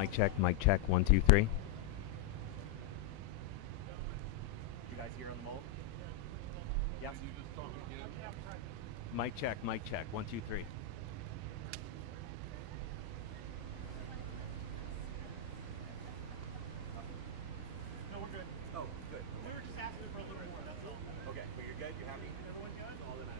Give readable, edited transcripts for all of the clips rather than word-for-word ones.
Mic check, 1, 2, 3. You guys hear on the mole? Yes. Mic check, 1, 2, 3. No, we're good. Oh, good. We were just asking for a little more, that's all. Okay, but you're good? You're happy? Everyone good? That's all that matters.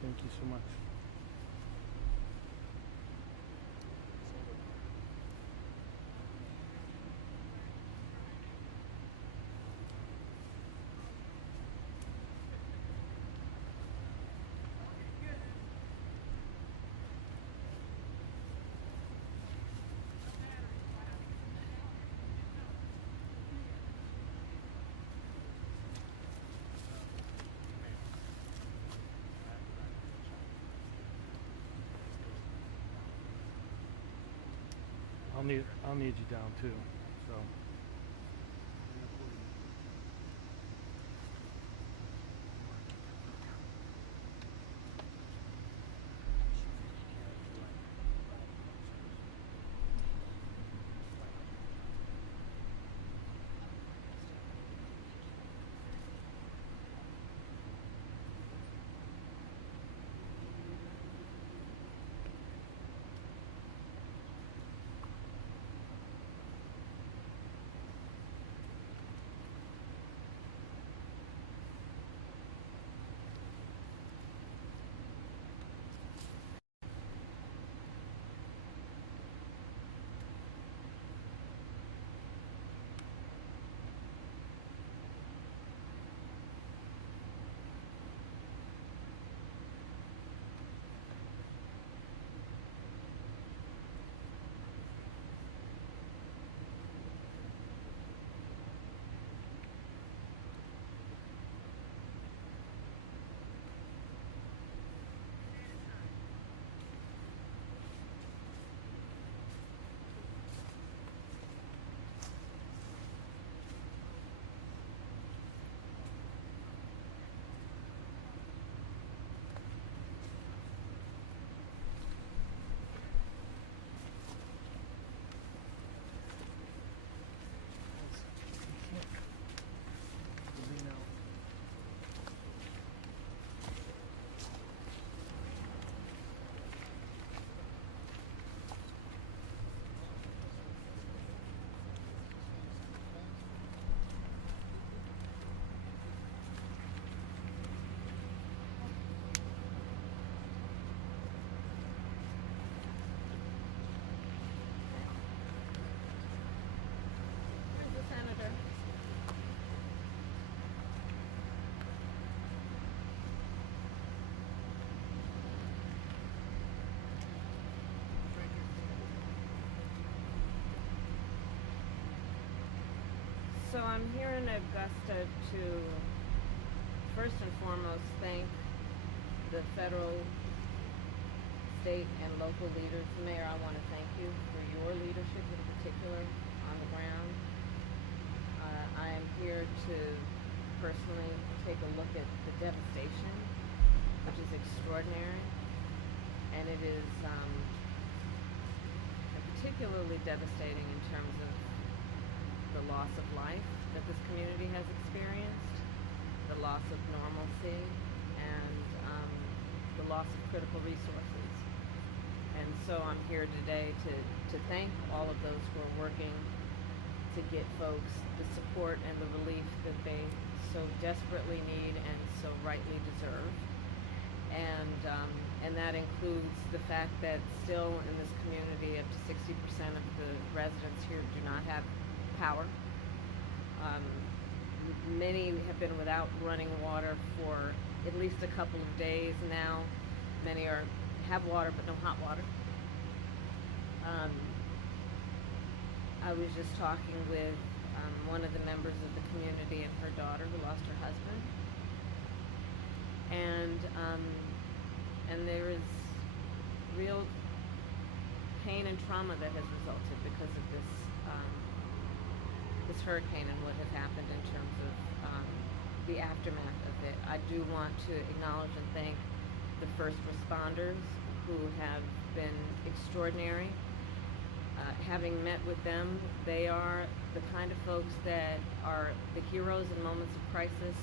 Thank you so much. I'll need you down too. So. So I'm here in Augusta to first and foremost thank the federal, state, and local leaders. Mayor, I want to thank you for your leadership in particular on the ground. I am here to personally take a look at the devastation, which is extraordinary, and it is particularly devastating in terms of the loss of life that this community has experienced, the loss of normalcy, and the loss of critical resources. And so I'm here today to thank all of those who are working to get folks the support and the relief that they so desperately need and so rightly deserve. And that includes the fact that still in this community up to 60% of the residents here do not have power. Many have been without running water for at least a couple of days now. Many have water but no hot water. I was just talking with one of the members of the community and her daughter who lost her husband, and there is real pain and trauma that has resulted because of this hurricane and what has happened in terms of the aftermath of it. I do want to acknowledge and thank the first responders who have been extraordinary. Having met with them, they are the kind of folks that are the heroes in moments of crisis,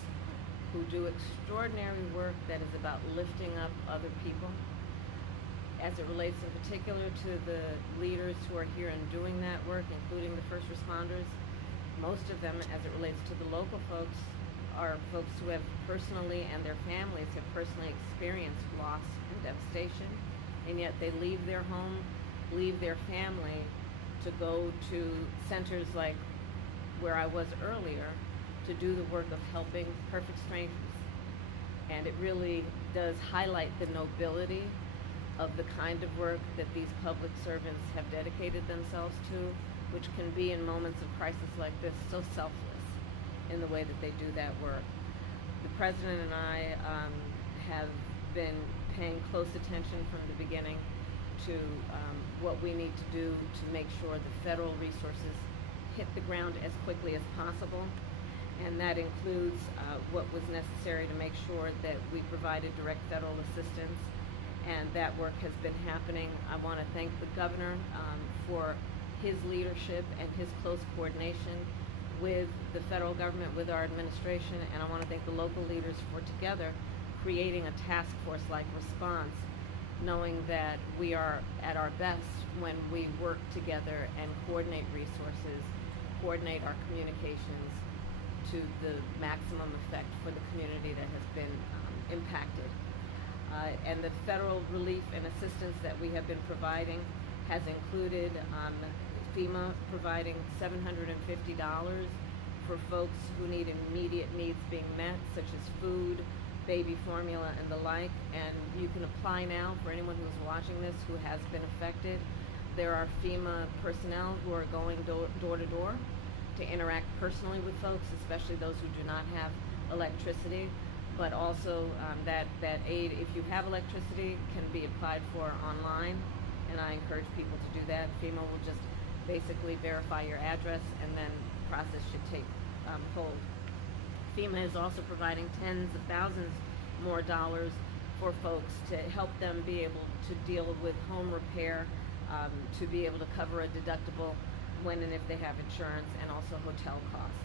who do extraordinary work that is about lifting up other people. As it relates in particular to the leaders who are here and doing that work, including the first responders, most of them, as it relates to the local folks, are folks who have personally, and their families have personally experienced loss and devastation, and yet they leave their home, leave their family to go to centers like where I was earlier to do the work of helping perfect strangers. And it really does highlight the nobility of the kind of work that these public servants have dedicated themselves to, which can be in moments of crisis like this so selfless in the way that they do that work. The President and I have been paying close attention from the beginning to what we need to do to make sure the federal resources hit the ground as quickly as possible. And that includes what was necessary to make sure that we provided direct federal assistance, and that work has been happening. I want to thank the governor for his leadership and his close coordination with the federal government, with our administration, and I want to thank the local leaders for together creating a task force-like response, knowing that we are at our best when we work together and coordinate resources, coordinate our communications to the maximum effect for the community that has been impacted. And the federal relief and assistance that we have been providing has included FEMA providing $750 for folks who need immediate needs being met, such as food, baby formula, and the like. And you can apply now for anyone who's watching this who has been affected. There are FEMA personnel who are going door to door to interact personally with folks, especially those who do not have electricity. But also that aid, if you have electricity, can be applied for online, and I encourage people to do that. FEMA will just basically verify your address, and then the process should take hold. FEMA is also providing tens of thousands more dollars for folks to help them be able to deal with home repair, to be able to cover a deductible when and if they have insurance, and also hotel costs.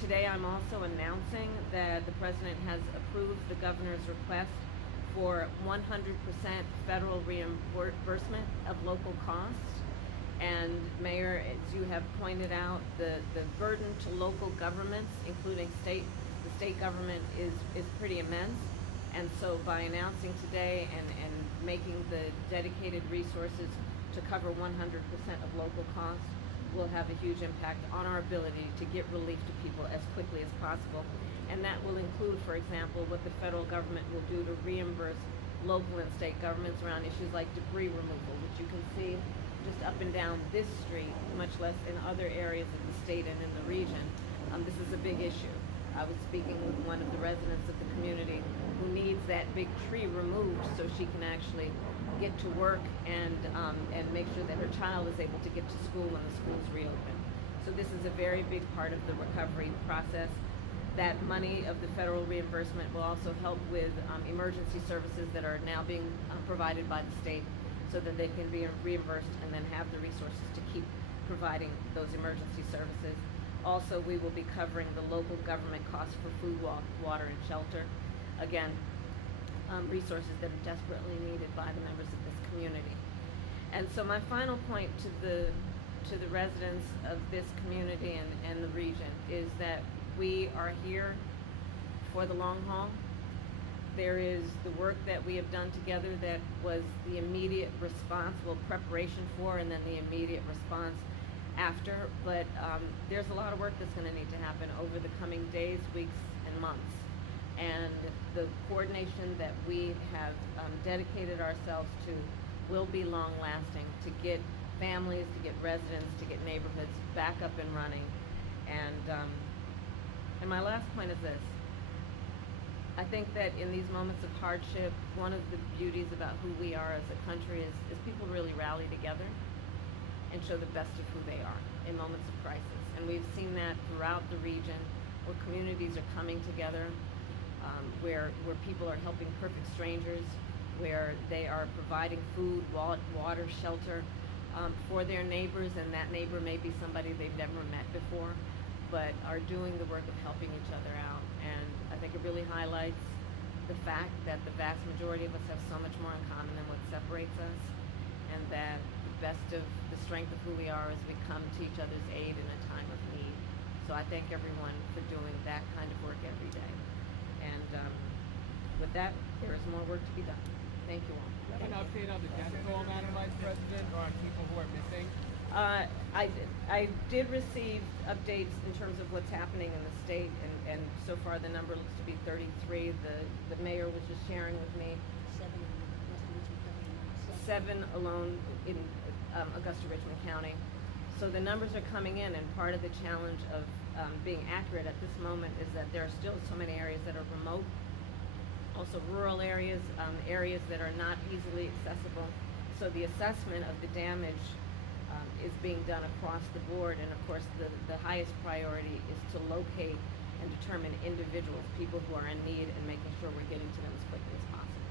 Today I'm also announcing that the President has approved the governor's request for 100% federal reimbursement of local costs. And Mayor, as you have pointed out, the burden to local governments, including the state government, is pretty immense. And so by announcing today and making the dedicated resources to cover 100% of local costs, will have a huge impact on our ability to get relief to people as quickly as possible. And that will include, for example, what the federal government will do to reimburse local and state governments around issues like debris removal, which you can see just up and down this street, much less in other areas of the state and in the region. This is a big issue. I was speaking with one of the residents of the community who needs that big tree removed so she can actually get to work and make sure that her child is able to get to school when the schools reopen. So this is a very big part of the recovery process. That money of the federal reimbursement will also help with emergency services that are now being provided by the state, so that they can be reimbursed and then have the resources to keep providing those emergency services. Also, we will be covering the local government costs for food, water, and shelter. Again, resources that are desperately needed by the members of this community. And so my final point to the residents of this community and the region is that we are here for the long haul. There is the work that we have done together that was the immediate response, well, preparation for, and then the immediate response after. But there's a lot of work that's going to need to happen over the coming days, weeks, and months. And the coordination that we have dedicated ourselves to will be long-lasting, to get families, to get residents, to get neighborhoods back up and running. And my last point is this. I think that in these moments of hardship, one of the beauties about who we are as a country is people really rally together and show the best of who they are in moments of crisis. And we've seen that throughout the region, where communities are coming together, where people are helping perfect strangers, where they are providing food, water, shelter for their neighbors, and that neighbor may be somebody they've never met before, but are doing the work of helping each other out. And I think it really highlights the fact that the vast majority of us have so much more in common than what separates us, and that the best of the strength of who we are is we come to each other's aid in a time of need. So I thank everyone for doing that kind of work every day. And with that, there is more work to be done. Thank you all. Do you have an update on the death toll, Madam Vice President, or on people who are missing? I did receive updates in terms of what's happening in the state, and so far the number looks to be 33. The mayor was just sharing with me 7 alone in Augusta, Richmond County. So the numbers are coming in, and part of the challenge of being accurate at this moment is that there are still so many areas that are remote, also rural areas, areas that are not easily accessible. So the assessment of the damage is being done across the board, and of course the highest priority is to locate and determine individuals, people who are in need, and making sure we're getting to them as quickly as possible.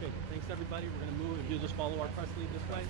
Okay, thanks everybody. We're going to move, if you'll just follow our press lead this way.